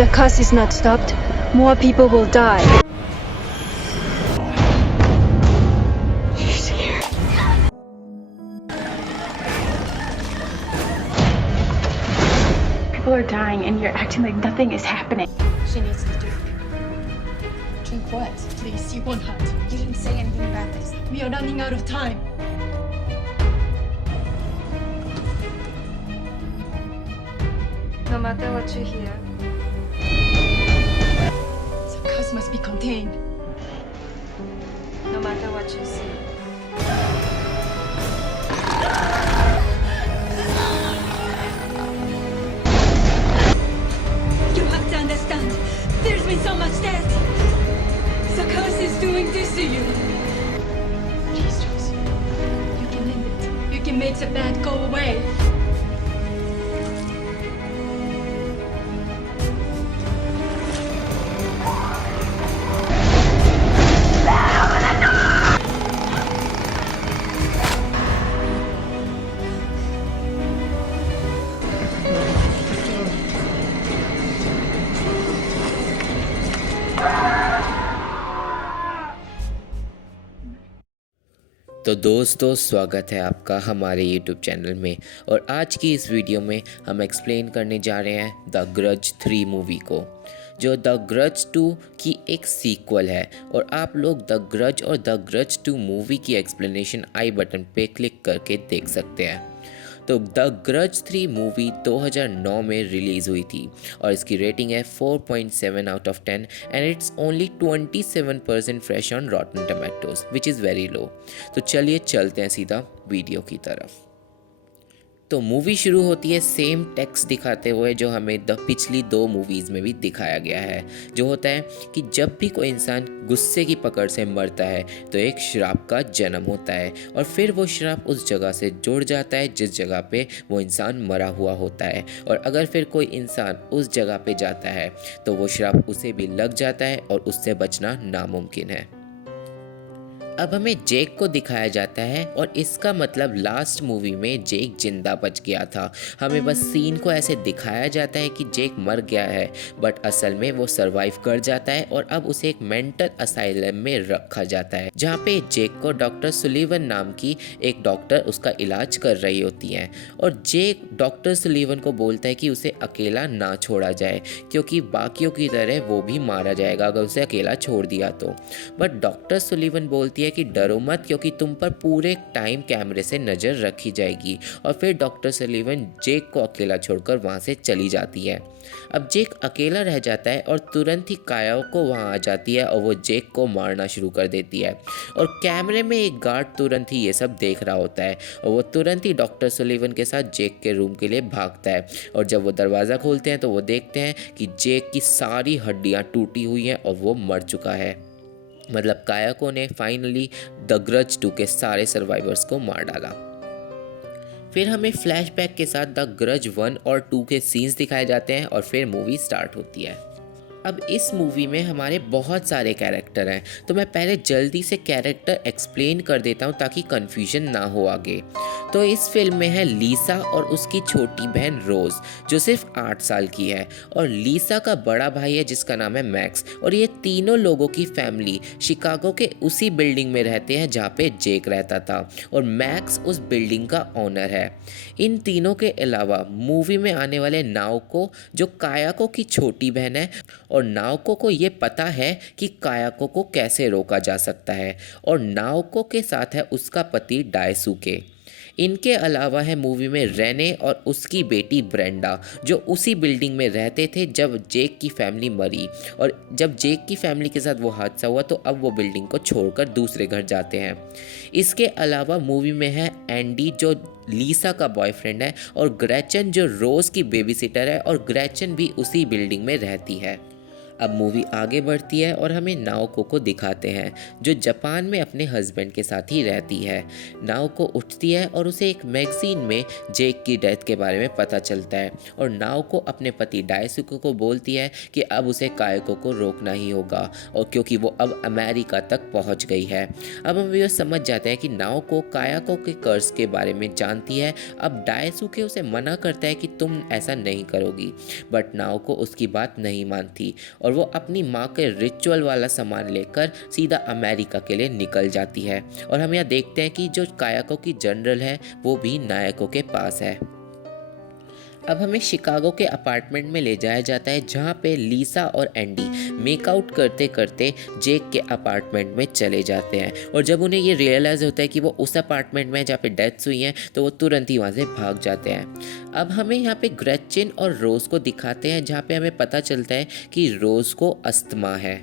the curse is not stopped, more people will die. She's here. People are dying and you're acting like nothing is happening. She needs to drink. Drink what? Please, you won't hurt. You didn't say anything about this. We are running out of time. No matter what you hear, The curse must be contained. no matter what you see, You have to understand. There's been so much death. The curse is doing this to you. Please, Josie. You can end it. You can make the bad go away. तो दोस्तों स्वागत है आपका हमारे YouTube channel में। और आज की इस वीडियो में हम एक्सप्लेन करने जा रहे हैं द ग्रज 3 मूवी को, जो द ग्रज 2 की एक सीक्वल है। और आप लोग द ग्रज और द ग्रज 2 मूवी की एक्सप्लेनेशन आई बटन पे क्लिक करके देख सकते हैं। तो द ग्रज 3 मूवी 2009 में रिलीज़ हुई थी और इसकी रेटिंग है 4.7 out of 10 and it's only 27% fresh on रॉटन tomatoes which is very low. तो चलिए चलते हैं सीधा वीडियो की तरफ। तो मूवी शुरू होती है सेम टेक्स्ट दिखाते हुए जो हमें द पिछली 2 मूवीज़ में भी दिखाया गया है, जो होता है कि जब भी कोई इंसान गुस्से की पकड़ से मरता है तो एक श्राप का जन्म होता है और फिर वो श्राप उस जगह से जुड़ जाता है जिस जगह पे वो इंसान मरा हुआ होता है। और अगर फिर कोई इंसान उस जगह पे जाता है तो वो श्राप उसे भी लग जाता है और उससे बचना नामुमकिन है। अब हमें जेक को दिखाया जाता है और इसका मतलब लास्ट मूवी में जेक जिंदा बच गया था। हमें बस सीन को ऐसे दिखाया जाता है कि जेक मर गया है, बट असल में वो सरवाइव कर जाता है और अब उसे एक मेंटल असाइलम में रखा जाता है, जहाँ पे जेक को डॉक्टर सुलीवन नाम की एक डॉक्टर उसका इलाज कर रही होती हैं। और जेक डॉक्टर सुलीवन को बोलता है कि उसे अकेला ना छोड़ा जाए क्योंकि बाकियों की तरह वो भी मारा जाएगा अगर उसे अकेला छोड़ दिया तो। बट डॉक्टर सुलीवन बोलती है कि डरो मत क्योंकि तुम पर पूरे टाइम कैमरे से नज़र रखी जाएगी। और फिर डॉक्टर सुलीवन जेक को अकेला छोड़कर वहाँ से चली जाती है। अब जेक अकेला रह जाता है और तुरंत ही काया को वहाँ आ जाती है और वो जेक को मारना शुरू कर देती है। और कैमरे में एक गार्ड तुरंत ही ये सब देख रहा होता है और वो तुरंत ही डॉक्टर सुलीवन के साथ जेक के रूम के लिए भागता है। और जब वो दरवाज़ा खोलते हैं तो वो देखते हैं कि जेक की सारी हड्डियाँ टूटी हुई हैं और वो मर चुका है। मतलब कायाको ने फाइनली द ग्रज 2 के सारे सर्वाइवर्स को मार डाला। फिर हमें फ्लैशबैक के साथ द ग्रज 1 और 2 के सीन्स दिखाए जाते हैं और फिर मूवी स्टार्ट होती है। अब इस मूवी में हमारे बहुत सारे कैरेक्टर हैं, तो मैं पहले जल्दी से कैरेक्टर एक्सप्लेन कर देता हूँ ताकि कन्फ्यूजन ना हो आगे। तो इस फिल्म में है लीसा और उसकी छोटी बहन रोज़ जो सिर्फ 8 साल की है, और लीसा का बड़ा भाई है जिसका नाम है मैक्स। और ये तीनों लोगों की फैमिली शिकागो के उसी बिल्डिंग में रहते हैं जहाँ पे जेक रहता था, और मैक्स उस बिल्डिंग का ओनर है। इन तीनों के अलावा मूवी में आने वाले नाओको जो कायाको की छोटी बहन है, और नाओको को ये पता है कि कायाको को कैसे रोका जा सकता है, और नाओको के साथ है उसका पति डायसुके। इनके अलावा है मूवी में रेने और उसकी बेटी ब्रेंडा जो उसी बिल्डिंग में रहते थे जब जेक की फैमिली मरी, और जब जेक की फैमिली के साथ वो हादसा हुआ तो अब वो बिल्डिंग को छोड़कर दूसरे घर जाते हैं। इसके अलावा मूवी में है एंडी जो लीसा का बॉयफ्रेंड है, और ग्रेचन जो रोज़ की बेबी सिटर है, और ग्रेचन भी उसी बिल्डिंग में रहती है। अब मूवी आगे बढ़ती है और हमें नाओको को दिखाते हैं जो जापान में अपने हस्बैंड के साथ ही रहती है। नाओको उठती है और उसे एक मैगजीन में जेक की डेथ के बारे में पता चलता है और नाओको अपने पति डायसुके को बोलती है कि अब उसे कायको को रोकना ही होगा और क्योंकि वो अब अमेरिका तक पहुंच गई है। अब हम ये समझ जाते हैं कि नाओको कायको के कर्ज के बारे में जानती है। अब डायसुके उसे मना करता है कि तुम ऐसा नहीं करोगी, बट नाओको उसकी बात नहीं मानती और वो अपनी माँ के रिचुअल वाला सामान लेकर सीधा अमेरिका के लिए निकल जाती है। और हम यहाँ देखते हैं कि जो कायको की जनरल है वो भी नायको के पास है। अब हमें शिकागो के अपार्टमेंट में ले जाया जाता है जहाँ पे लीसा और एंडी मेकआउट करते करते जेक के अपार्टमेंट में चले जाते हैं और जब उन्हें ये रियलाइज़ होता है कि वो उस अपार्टमेंट में जहाँ पे डेथ्स हुई हैं तो वो तुरंत ही वहाँ से भाग जाते हैं। अब हमें यहाँ पे ग्रेचिन और रोज़ को दिखाते हैं जहाँ पे हमें पता चलता है कि रोज़ को अस्थमा है।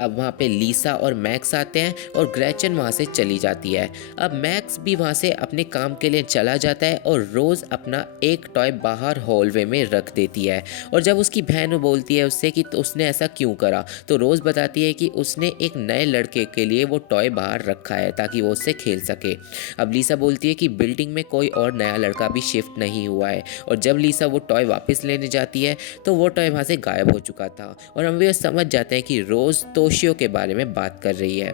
अब वहाँ पे लीसा और मैक्स आते हैं और ग्रेचन वहाँ से चली जाती है। अब मैक्स भी वहाँ से अपने काम के लिए चला जाता है और रोज़ अपना एक टॉय बाहर हॉलवे में रख देती है और जब उसकी बहन बोलती है उससे कि तो उसने ऐसा क्यों करा तो रोज़ बताती है कि उसने एक नए लड़के के लिए वो टॉय बाहर रखा है ताकि वो उससे खेल सके। अब लीसा बोलती है कि बिल्डिंग में कोई और नया लड़का भी शिफ्ट नहीं हुआ है और जब लीसा वो टॉय वापस लेने जाती है तो वो टॉय वहाँ से गायब हो चुका था और हम ये समझ जाते हैं कि रोज़ तोशियो के बारे में बात कर रही है।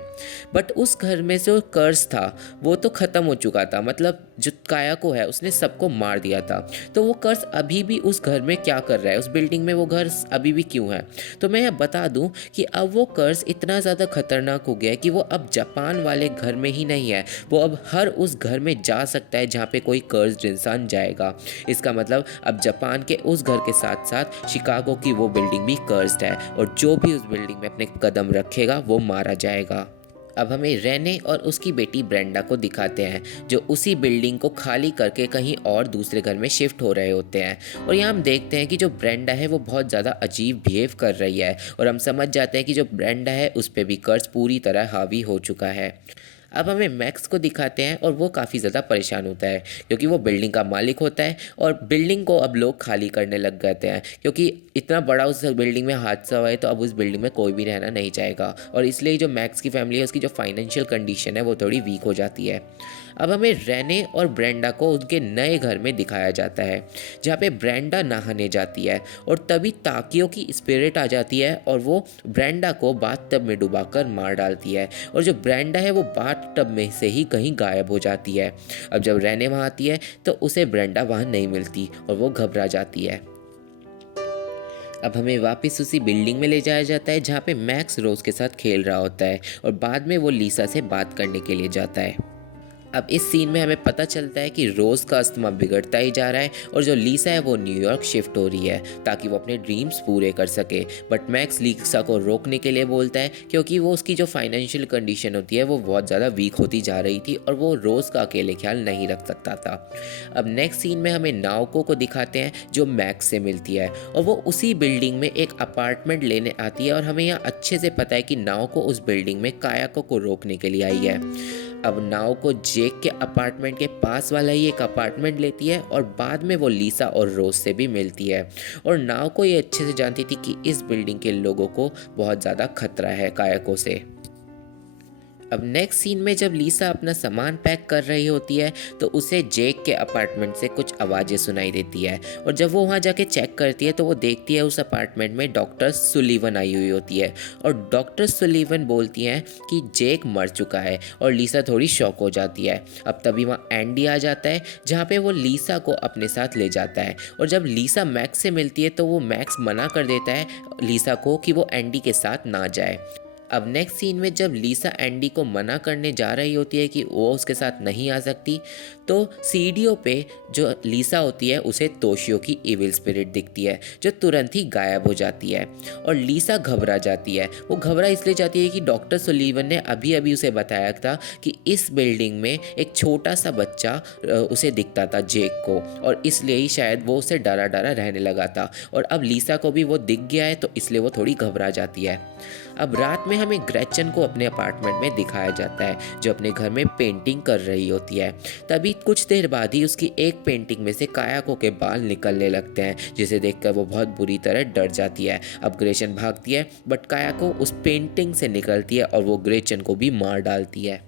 बट उस घर में जो कर्ज था वो तो ख़त्म हो चुका था, मतलब जो कायाको है उसने सबको मार दिया था, तो वो कर्ज अभी भी उस घर में क्या कर रहा है, उस बिल्डिंग में वो घर अभी भी क्यों है। तो मैं यह बता दूं कि अब वो कर्ज इतना ज़्यादा खतरनाक हो गया है कि वो अब जापान वाले घर में ही नहीं है, वो अब हर उस घर में जा सकता है जहाँ पे कोई कर्ज इंसान जाएगा। इसका मतलब अब जापान के उस घर के साथ साथ शिकागो की वो बिल्डिंग भी कर्ज्ड है और जो भी उस बिल्डिंग में अपने कदम रखेगा वो मारा जाएगा। अब हमें रेने और उसकी बेटी ब्रेंडा को दिखाते हैं जो उसी बिल्डिंग को खाली करके कहीं और दूसरे घर में शिफ्ट हो रहे होते हैं और यहाँ हम देखते हैं कि जो ब्रेंडा है वो बहुत ज़्यादा अजीब बिहेव कर रही है और हम समझ जाते हैं कि जो ब्रेंडा है उस पर भी कर्ज पूरी तरह हावी हो चुका है। अब हमें मैक्स को दिखाते हैं और वो काफ़ी ज़्यादा परेशान होता है क्योंकि वो बिल्डिंग का मालिक होता है और बिल्डिंग को अब लोग खाली करने लग गए हैं क्योंकि इतना बड़ा उस बिल्डिंग में हादसा हुआ है तो अब उस बिल्डिंग में कोई भी रहना नहीं चाहेगा और इसलिए जो मैक्स की फैमिली है उसकी जो फाइनेंशियल कंडीशन है वो थोड़ी वीक हो जाती है। अब हमें रेने और ब्रेंडा को उनके नए घर में दिखाया जाता है जहाँ पे ब्रेंडा नहाने जाती है और तभी ताकियो की स्पिरिट आ जाती है और वो ब्रेंडा को बाथटब में डुबाकर मार डालती है और जो ब्रेंडा है वो बाथटब में से ही कहीं गायब हो जाती है। अब जब रेने वहाँ आती है तो उसे ब्रेंडा वहाँ नहीं मिलती और वो घबरा जाती है। अब हमें वापस उसी बिल्डिंग में ले जाया जाता है जहाँ पे मैक्स रोज के साथ खेल रहा होता है और बाद में वो लीसा से बात करने के लिए जाता है। अब इस सीन में हमें पता चलता है कि रोज़ का अस्थमा बिगड़ता ही जा रहा है और जो लीसा है वो न्यूयॉर्क शिफ्ट हो रही है ताकि वो अपने ड्रीम्स पूरे कर सके। बट मैक्स लीसा को रोकने के लिए बोलता है क्योंकि वो उसकी जो फाइनेंशियल कंडीशन होती है वो बहुत ज़्यादा वीक होती जा रही थी और वो रोज़ का अकेले ख्याल नहीं रख सकता था। अब नेक्स्ट सीन में हमें नाओको को दिखाते हैं जो मैक्स से मिलती है और वो उसी बिल्डिंग में एक अपार्टमेंट लेने आती है और हमें यहाँ अच्छे से पता है कि नाओको उस बिल्डिंग में कायाको को रोकने के लिए आई है। अब नाओको जेक के अपार्टमेंट के पास वाला ही एक अपार्टमेंट लेती है और बाद में वो लीसा और रोज से भी मिलती है और नाओको ये अच्छे से जानती थी कि इस बिल्डिंग के लोगों को बहुत ज़्यादा खतरा है कायाको से। अब नेक्स्ट सीन में जब लीसा अपना सामान पैक कर रही होती है तो उसे जेक के अपार्टमेंट से कुछ आवाज़ें सुनाई देती है और जब वो वहाँ जाके चेक करती है तो वो देखती है उस अपार्टमेंट में डॉक्टर सुलीवन आई हुई होती है और डॉक्टर सुलीवन बोलती हैं कि जेक मर चुका है और लीसा थोड़ी शॉक हो जाती है। अब तभी वहाँ एंडी आ जाता है जहाँ पे वो लीसा को अपने साथ ले जाता है और जब लीसा मैक्स से मिलती है तो वो मैक्स मना कर देता है लीसा को कि वो एंडी के साथ ना जाए। अब नेक्स्ट सीन में जब लीसा एंडी को मना करने जा रही होती है कि वो उसके साथ नहीं आ सकती तो सीढ़ियों पे जो लीसा होती है उसे तोशियो की इविल स्पिरिट दिखती है जो तुरंत ही गायब हो जाती है और लीसा घबरा जाती है। वो घबरा इसलिए जाती है कि डॉक्टर सुलीवन ने अभी अभी उसे बताया था कि इस बिल्डिंग में एक छोटा सा बच्चा उसे दिखता था जेक को और इसलिए ही शायद वो उसे डरा डरा रहने लगा था और अब लीसा को भी वो दिख गया है तो इसलिए वो थोड़ी घबरा जाती है। अब रात में हमें ग्रेचन को अपने अपार्टमेंट में दिखाया जाता है जो अपने घर में पेंटिंग कर रही होती है। तभी कुछ देर बाद ही उसकी एक पेंटिंग में से कायाको के बाल निकलने लगते हैं, जिसे देखकर वो बहुत बुरी तरह डर जाती है। अब ग्रेचन भागती है बट कायाको उस पेंटिंग से निकलती है और वो ग्रेचन को भी मार डालती है।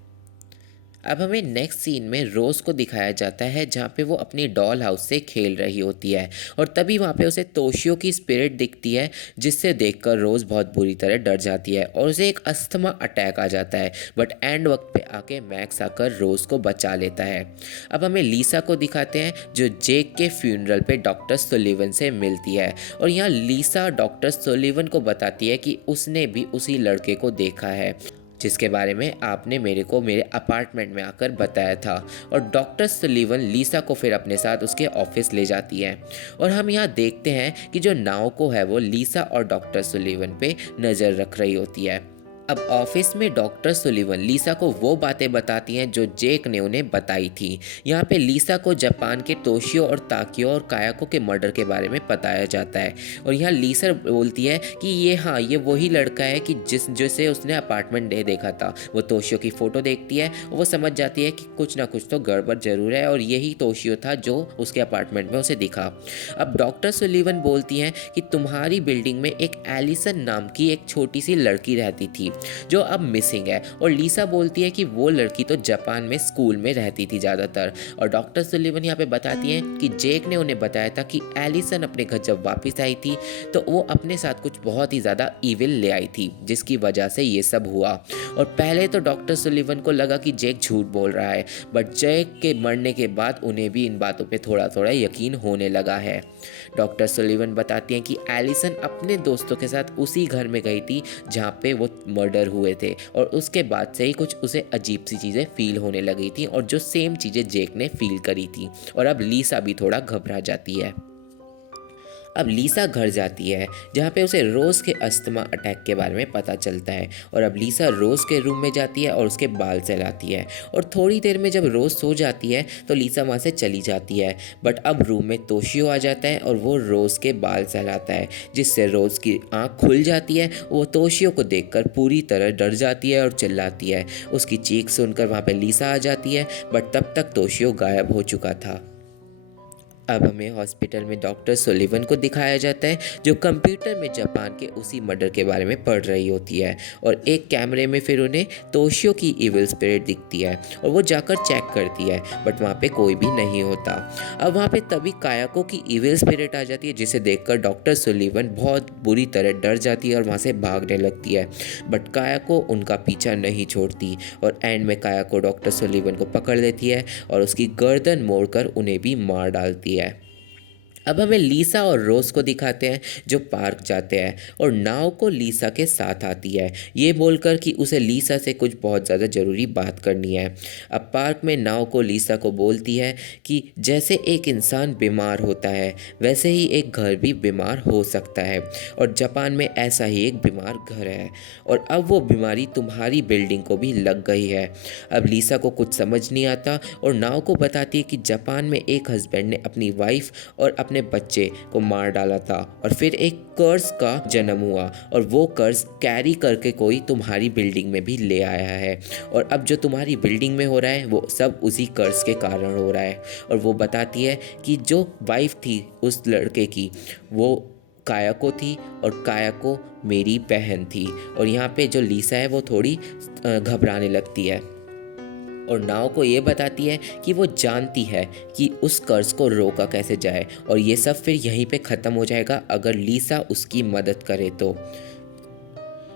अब हमें नेक्स्ट सीन में रोज़ को दिखाया जाता है जहाँ पे वो अपनी डॉल हाउस से खेल रही होती है और तभी वहाँ पे उसे तोशियो की स्पिरिट दिखती है, जिससे देखकर रोज़ बहुत बुरी तरह डर जाती है और उसे एक अस्थमा अटैक आ जाता है। बट एंड वक्त पे आके मैक्स आकर रोज़ को बचा लेता है। अब हमें लीसा को दिखाते हैं जो जेक के फ्यूनरल पे डॉक्टर सुलिवन से मिलती है और यहाँ लीसा डॉक्टर सुलिवन को बताती है कि उसने भी उसी लड़के को देखा है जिसके बारे में आपने मेरे को मेरे अपार्टमेंट में आकर बताया था। और डॉक्टर सुलिवन लीसा को फिर अपने साथ उसके ऑफिस ले जाती है और हम यहाँ देखते हैं कि जो नाओको है वो लीसा और डॉक्टर सुलिवन पे नज़र रख रही होती है। अब ऑफिस में डॉक्टर सुलिवन लीसा को वो बातें बताती हैं जो जेक ने उन्हें बताई थी। यहाँ पे लीसा को जापान के तोशियो और ताकियो और कायाको के मर्डर के बारे में बताया जाता है और यहाँ लीसा बोलती है कि ये वही लड़का है कि जिसे उसने अपार्टमेंट डे देखा था। वो तोशियो की फ़ोटो देखती है और वो समझ जाती है कि कुछ ना कुछ तो गड़बड़ ज़रूर है और यही तोशियो था जो उसके अपार्टमेंट में उसे दिखा। अब डॉक्टर सुलिवन बोलती हैं कि तुम्हारी बिल्डिंग में एक एलिसन नाम की एक छोटी सी लड़की रहती थी जो अब मिसिंग है और लीसा बोलती है कि वो लड़की तो जापान में स्कूल में रहती थी ज़्यादातर। और डॉक्टर सुलिवन यहाँ पे बताती हैं कि जेक ने उन्हें बताया था कि एलिसन अपने घर जब वापस आई थी तो वो अपने साथ कुछ बहुत ही ज़्यादा ईविल ले आई थी जिसकी वजह से ये सब हुआ। और पहले तो डॉक्टर सुलिवन को लगा कि जेक झूठ बोल रहा है बट जेक के मरने के बाद उन्हें भी इन बातों पर थोड़ा थोड़ा यकीन होने लगा है। डॉक्टर सुलिवन बताती हैं कि एलिसन अपने दोस्तों के साथ उसी घर में गई थी जहाँ पे वो मर्डर हुए थे और उसके बाद से ही कुछ उसे अजीब सी चीज़ें फील होने लगी थी और जो सेम चीज़ें जेक ने फील करी थी। और अब लीसा भी थोड़ा घबरा जाती है। अब लीसा घर जाती है जहाँ पे उसे रोज़ के अस्थमा अटैक के बारे में पता चलता है और अब लीसा रोज़ के रूम में जाती है और उसके बाल सहलाती है और थोड़ी देर में जब रोज़ सो जाती है तो लीसा वहाँ से चली जाती है। बट अब रूम में तोशियो आ जाता है और वो रोज़ के बाल सहलाता है जिससे रोज़ की आँख खुल जाती है। वो तोशियो को देखकर पूरी तरह डर जाती है और चिल्लाती है। उसकी चीख सुनकर वहाँ पर लीसा आ जाती है बट तब तक तोशियो गायब हो चुका था। अब हमें हॉस्पिटल में डॉक्टर सुलिवन को दिखाया जाता है जो कंप्यूटर में जापान के उसी मर्डर के बारे में पढ़ रही होती है और एक कैमरे में फिर उन्हें तोशियो की इविल स्पिरिट दिखती है और वो जाकर चेक करती है बट वहाँ पे कोई भी नहीं होता। अब वहाँ पे तभी कायाको की इविल स्पिरिट आ जाती है जिसे देखकर डॉक्टर सुलिवन बहुत बुरी तरह डर जाती है और वहाँ से भागने लगती है बट कायाको उनका पीछा नहीं छोड़ती और एंड में कायाको डॉक्टर सुलिवन को पकड़ लेती है और उसकी गर्दन मोड़कर उन्हें भी मार डालती है। अब हमें लीसा और रोज़ को दिखाते हैं जो पार्क जाते हैं और नाओको लीसा के साथ आती है ये बोलकर कि उसे लीसा से कुछ बहुत ज़्यादा ज़रूरी बात करनी है। अब पार्क में नाओको लीसा को बोलती है कि जैसे एक इंसान बीमार होता है वैसे ही एक घर भी बीमार हो सकता है और जापान में ऐसा ही एक बीमार घर है और अब वो बीमारी तुम्हारी बिल्डिंग को भी लग गई है। अब लीसा को कुछ समझ नहीं आता और नाओको बताती है कि जापान में एक हस्बैंड ने अपनी वाइफ और अपने बच्चे को मार डाला था और फिर एक कर्स का जन्म हुआ और वो कर्स कैरी करके कोई तुम्हारी बिल्डिंग में भी ले आया है और अब जो तुम्हारी बिल्डिंग में हो रहा है वो सब उसी कर्स के कारण हो रहा है। और वो बताती है कि जो वाइफ थी उस लड़के की वो कायाको थी और कायाको मेरी बहन थी। और यहाँ पे जो लीसा है वो थोड़ी घबराने लगती है और नाओ को ये बताती है कि वो जानती है कि उस कर्ज को रोका कैसे जाए और ये सब फिर यहीं पे ख़त्म हो जाएगा अगर लीसा उसकी मदद करे तो।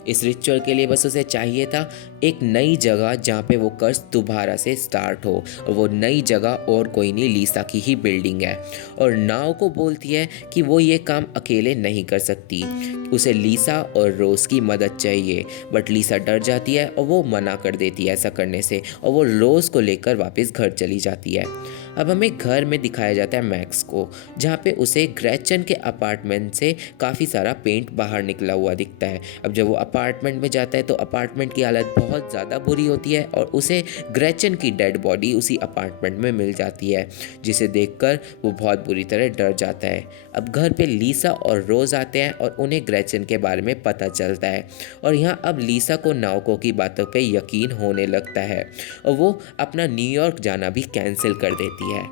इस रिचुअल के लिए बस उसे चाहिए था एक नई जगह जहाँ पे वो कर्ज दोबारा से स्टार्ट हो और वो नई जगह और कोई नहीं लीसा की ही बिल्डिंग है। और नाओ को बोलती है कि वो ये काम अकेले नहीं कर सकती, उसे लीसा और रोज़ की मदद चाहिए। बट लीसा डर जाती है और वो मना कर देती है ऐसा करने से और वो रोज़ को लेकर वापस घर चली जाती है। अब हमें घर में दिखाया जाता है मैक्स को जहाँ पे उसे ग्रेचन के अपार्टमेंट से काफ़ी सारा पेंट बाहर निकला हुआ दिखता है। अब जब वो अपार्टमेंट में जाता है तो अपार्टमेंट की हालत बहुत ज़्यादा बुरी होती है और उसे ग्रेचन की डेड बॉडी उसी अपार्टमेंट में मिल जाती है, जिसे देखकर वो बहुत बुरी तरह डर जाता है। अब घर पे लीसा और रोज़ आते हैं और उन्हें ग्रेचन के बारे में पता चलता है और यहाँ अब लीसा को नाओको की बातों पे यकीन होने लगता है और वो अपना न्यूयॉर्क जाना भी कैंसिल कर देती है।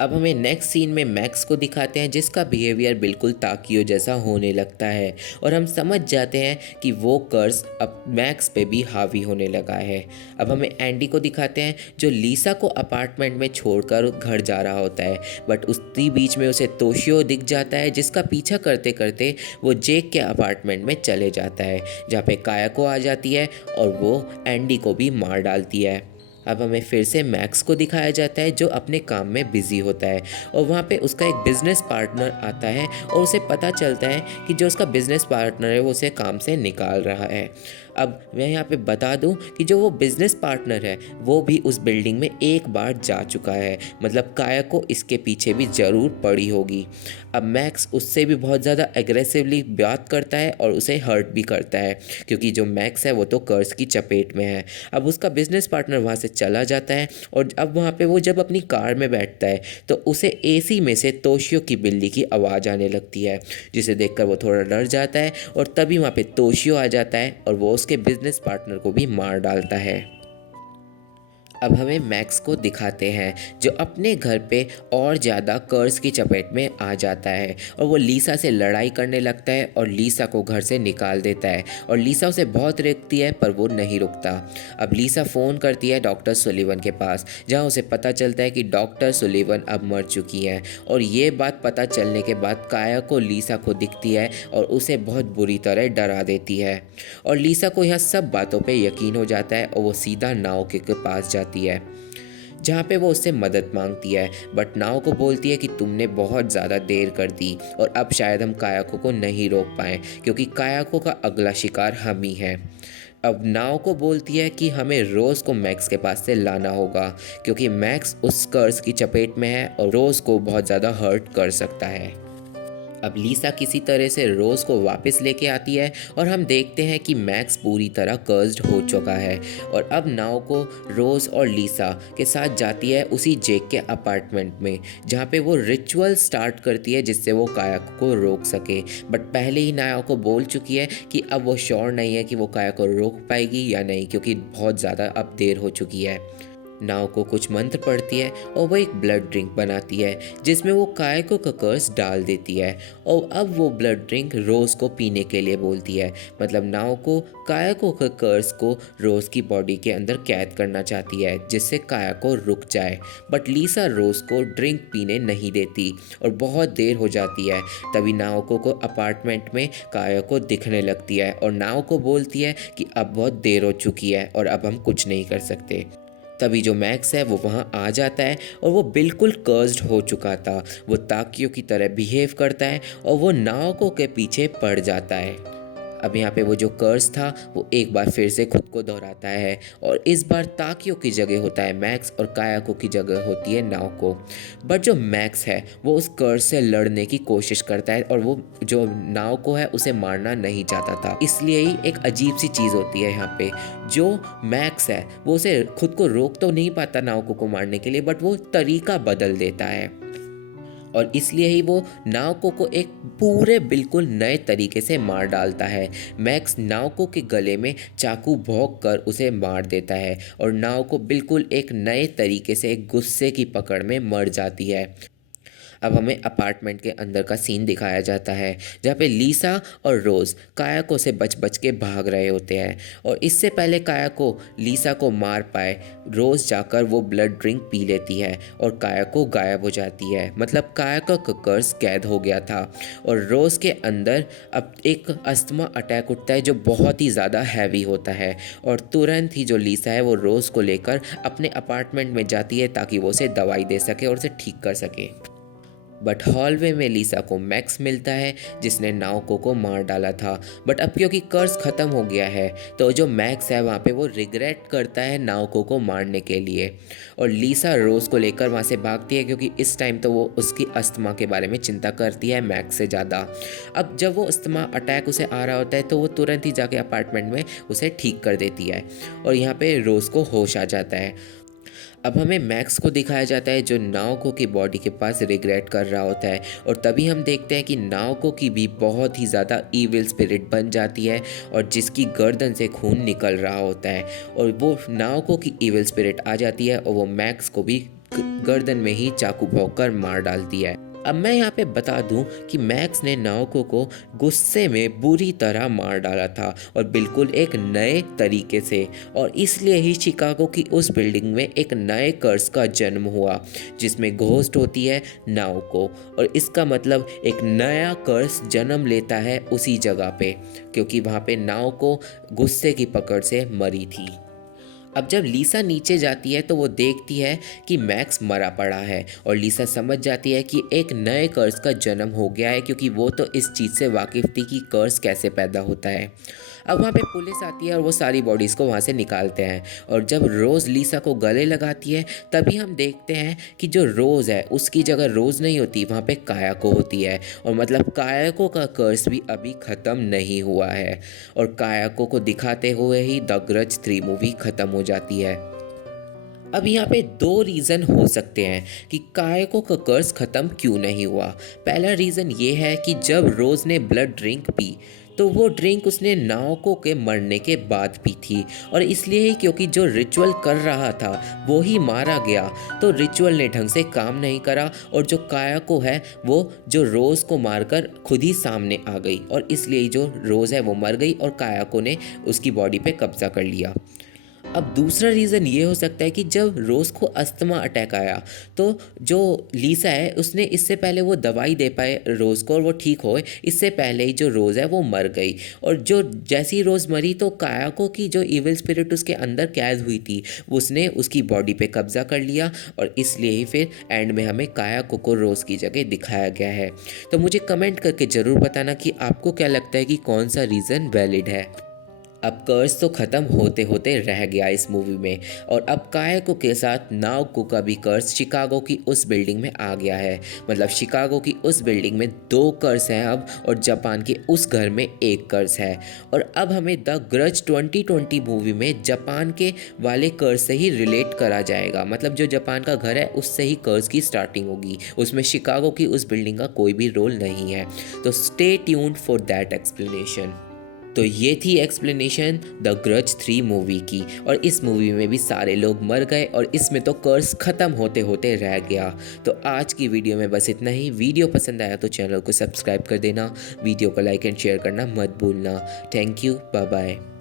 अब हमें नेक्स्ट सीन में मैक्स को दिखाते हैं, जिसका बिहेवियर बिल्कुल ताकियो जैसा होने लगता है और हम समझ जाते हैं कि वो कर्स अब मैक्स पे भी हावी होने लगा है। अब हमें एंडी को दिखाते हैं, जो लीसा को अपार्टमेंट में छोड़कर घर जा रहा होता है, बट उसी बीच में उसे तोशियो दिख जाता है, जिसका पीछा करते करते वो जेक के अपार्टमेंट में चले जाता है, जहाँ पे कायाको आ जाती है और वो एंडी को भी मार डालती है। अब हमें फिर से मैक्स को दिखाया जाता है, जो अपने काम में बिजी होता है और वहाँ पे उसका एक बिजनेस पार्टनर आता है और उसे पता चलता है कि जो उसका बिजनेस पार्टनर है वो उसे काम से निकाल रहा है। अब मैं यहाँ पे बता दूँ कि जो वो बिजनेस पार्टनर है वो भी उस बिल्डिंग में एक बार जा चुका है, मतलब कायाको इसके पीछे भी ज़रूर पड़ी होगी। अब मैक्स उससे भी बहुत ज़्यादा एग्रेसिवली बात करता है और उसे हर्ट भी करता है, क्योंकि जो मैक्स है वो तो कर्स की चपेट में है। अब उसका बिजनेस पार्टनर वहाँ से चला जाता है और अब वहाँ पे वो जब अपनी कार में बैठता है तो उसे एसी में से तोशियो की बिल्ली की आवाज़ आने लगती है, जिसे देखकर वो थोड़ा डर जाता है और तभी वहाँ पे तोशियो आ जाता है और वो उसके बिजनेस पार्टनर को भी मार डालता है। अब हमें मैक्स को दिखाते हैं, जो अपने घर पे और ज़्यादा कर्ज की चपेट में आ जाता है और वो लीसा से लड़ाई करने लगता है और लीसा को घर से निकाल देता है और लीसा उसे बहुत रोकती है पर वो नहीं रुकता। अब लीसा फ़ोन करती है डॉक्टर सुलिवन के पास, जहाँ उसे पता चलता है कि डॉक्टर सुलिवन अब मर चुकी हैं और ये बात पता चलने के बाद काया को लीसा को दिखती है और उसे बहुत बुरी तरह डरा देती है और लीसा को यह सब बातों पे यकीन हो जाता है और वो सीधा नाओकी के पास जाती है, जहाँ पे वो उससे मदद मांगती है, बट नाओ को बोलती है कि तुमने बहुत ज़्यादा देर कर दी और अब शायद हम कायाको को नहीं रोक पाएँ, क्योंकि कायाको का अगला शिकार हम ही है। अब नाओ को बोलती है कि हमें रोज़ को मैक्स के पास से लाना होगा, क्योंकि मैक्स उस कर्ज की चपेट में है और रोज़ को बहुत ज़्यादा हर्ट कर सकता है। अब लीसा किसी तरह से रोज़ को वापस लेके आती है और हम देखते हैं कि मैक्स पूरी तरह कर्स्ड हो चुका है और अब नाओ को रोज़ और लीसा के साथ जाती है उसी जेक के अपार्टमेंट में, जहाँ पे वो रिचुअल स्टार्ट करती है जिससे वो कायाको को रोक सके। बट पहले ही नाओ को बोल चुकी है कि अब वो श्योर नहीं है कि वो कायाको को रोक पाएगी या नहीं, क्योंकि बहुत ज़्यादा अब देर हो चुकी है। नाओ को कुछ मंत्र पढ़ती है और वो एक ब्लड ड्रिंक बनाती है जिसमें वो कायाको का कर्स डाल देती है और अब वो ब्लड ड्रिंक रोज़ को पीने के लिए बोलती है। मतलब नाओ को कायाको का कर्स को रोज़ की बॉडी के अंदर कैद करना चाहती है जिससे कायाको रुक जाए, बट लीसा रोज़ को ड्रिंक पीने नहीं देती और बहुत देर हो जाती है। तभी नाओको को अपार्टमेंट में कायाको दिखने लगती है और नाओ को बोलती है कि अब बहुत देर हो चुकी है और अब हम कुछ नहीं कर सकते। तभी जो मैक्स है वो वहाँ आ जाता है और वो बिल्कुल कर्स्ड हो चुका था। वो ताकियो की तरह बिहेव करता है और वो नाओको के पीछे पड़ जाता है। अब यहाँ पे वो जो कर्स था वो एक बार फिर से खुद को दोहराता है और इस बार ताकियो की जगह होता है मैक्स और कायाको की जगह होती है नाओको। बट जो मैक्स है वो उस कर्स से लड़ने की कोशिश करता है और वो जो नाओको है उसे मारना नहीं चाहता था। इसलिए ही एक अजीब सी चीज़ होती है यहाँ पे, जो मैक्स है वो उसे खुद को रोक तो नहीं पाता नाओको को मारने के लिए, बट वो तरीका बदल देता है और इसलिए ही वो नाओको को एक पूरे बिल्कुल नए तरीके से मार डालता है। मैक्स नाओको के गले में चाकू भोंक कर उसे मार देता है और नाओको बिल्कुल एक नए तरीके से एक गुस्से की पकड़ में मर जाती है। अब हमें अपार्टमेंट के अंदर का सीन दिखाया जाता है जहाँ पे लीसा और रोज़ कायाको से बच बच के भाग रहे होते हैं और इससे पहले कायाको लीसा को मार पाए रोज़ जाकर वो ब्लड ड्रिंक पी लेती है और कायाको गायब हो जाती है। मतलब कायाको का कर्स कैद हो गया था और रोज़ के अंदर अब एक अस्थमा अटैक उठता है जो बहुत ही ज़्यादा हैवी होता है और तुरंत ही जो लीसा है वो रोज़ को लेकर अपने अपार्टमेंट में जाती है ताकि वो उसे दवाई दे सके और उसे ठीक कर सके। बट हॉलवे में लीसा को मैक्स मिलता है जिसने नाओको को मार डाला था। बट अब क्योंकि कर्स ख़त्म हो गया है तो जो मैक्स है वहाँ पे वो रिग्रेट करता है नाओको को मारने के लिए, और लीसा रोज़ को लेकर वहाँ से भागती है क्योंकि इस टाइम तो वो उसकी अस्थमा के बारे में चिंता करती है मैक्स से ज़्यादा। अब जब वो अस्थमा अटैक उसे आ रहा होता है तो वो तुरंत ही जाके अपार्टमेंट में उसे ठीक कर देती है और यहाँ पे रोज़ को होश आ जाता है। अब हमें मैक्स को दिखाया जाता है जो नाओको की बॉडी के पास रिग्रेट कर रहा होता है, और तभी हम देखते हैं कि नाओको की भी बहुत ही ज़्यादा ईविल स्पिरिट बन जाती है और जिसकी गर्दन से खून निकल रहा होता है, और वो नाओको की ईविल स्पिरिट आ जाती है और वो मैक्स को भी गर्दन में ही चाकू भोंक कर मार डालती है। अब मैं यहाँ पे बता दूँ कि मैक्स ने नाओको को गुस्से में बुरी तरह मार डाला था और बिल्कुल एक नए तरीके से, और इसलिए ही शिकागो की उस बिल्डिंग में एक नए कर्स का जन्म हुआ जिसमें घोस्ट होती है नाओको, और इसका मतलब एक नया कर्स जन्म लेता है उसी जगह पे क्योंकि वहाँ पे नाओको गुस्से की पकड़ से मरी थी। अब जब लीसा नीचे जाती है तो वो देखती है कि मैक्स मरा पड़ा है और लीसा समझ जाती है कि एक नए कर्स का जन्म हो गया है क्योंकि वो तो इस चीज़ से वाकिफ़ थी कि कर्स कैसे पैदा होता है। अब वहाँ पे पुलिस आती है और वो सारी बॉडीज़ को वहाँ से निकालते हैं, और जब रोज़ लीसा को गले लगाती है तभी हम देखते हैं कि जो रोज़ है उसकी जगह रोज़ नहीं होती, वहाँ पे कायाको होती है, और मतलब कायाको का कर्स भी अभी ख़त्म नहीं हुआ है, और कायाको को दिखाते हुए ही द ग्रज 3 मूवी ख़त्म हो जाती है। अब यहाँ पे 2 रीज़न हो सकते हैं कि कायाको का कर्स ख़त्म क्यों नहीं हुआ। पहला रीज़न ये है कि जब रोज़ ने ब्लड ड्रिंक पी तो वो ड्रिंक उसने नाओको के मरने के बाद पी थी, और इसलिए ही क्योंकि जो रिचुअल कर रहा था वो ही मारा गया, तो रिचुअल ने ढंग से काम नहीं करा और जो कायाको है वो जो रोज़ को मारकर खुद ही सामने आ गई, और इसलिए जो रोज़ है वो मर गई और कायाको ने उसकी बॉडी पे कब्जा कर लिया। अब दूसरा रीज़न ये हो सकता है कि जब रोज़ को अस्थमा अटैक आया तो जो लीसा है उसने इससे पहले वो दवाई दे पाए रोज़ को और वो ठीक होए, इससे पहले ही जो रोज़ है वो मर गई, और जो जैसी रोज़ मरी तो कायाको की जो इविल स्पिरिट उसके अंदर कैद हुई थी उसने उसकी बॉडी पे कब्जा कर लिया, और इसलिए ही फिर एंड में हमें कायाको को रोज़ की जगह दिखाया गया है। तो मुझे कमेंट करके ज़रूर बताना कि आपको क्या लगता है कि कौन सा रीज़न वैलिड है। अब कर्स तो ख़त्म होते होते रह गया इस मूवी में, और अब कायाको के साथ नाओको का भी कर्स शिकागो की उस बिल्डिंग में आ गया है। मतलब शिकागो की उस बिल्डिंग में 2 कर्स हैं अब, और जापान के उस घर में 1 कर्स है। और अब हमें द ग्रज 2020 मूवी में जापान के वाले कर्स से ही रिलेट करा जाएगा, मतलब जो जापान का घर है उससे ही कर्स की स्टार्टिंग होगी, उसमें शिकागो की उस बिल्डिंग का कोई भी रोल नहीं है। तो stay tuned for that explanation. तो ये थी एक्सप्लेनेशन द ग्रज 3 मूवी की, और इस मूवी में भी सारे लोग मर गए और इसमें तो कर्स ख़त्म होते होते रह गया। तो आज की वीडियो में बस इतना ही। वीडियो पसंद आया तो चैनल को सब्सक्राइब कर देना, वीडियो को लाइक एंड शेयर करना मत भूलना। Thank you, bye bye.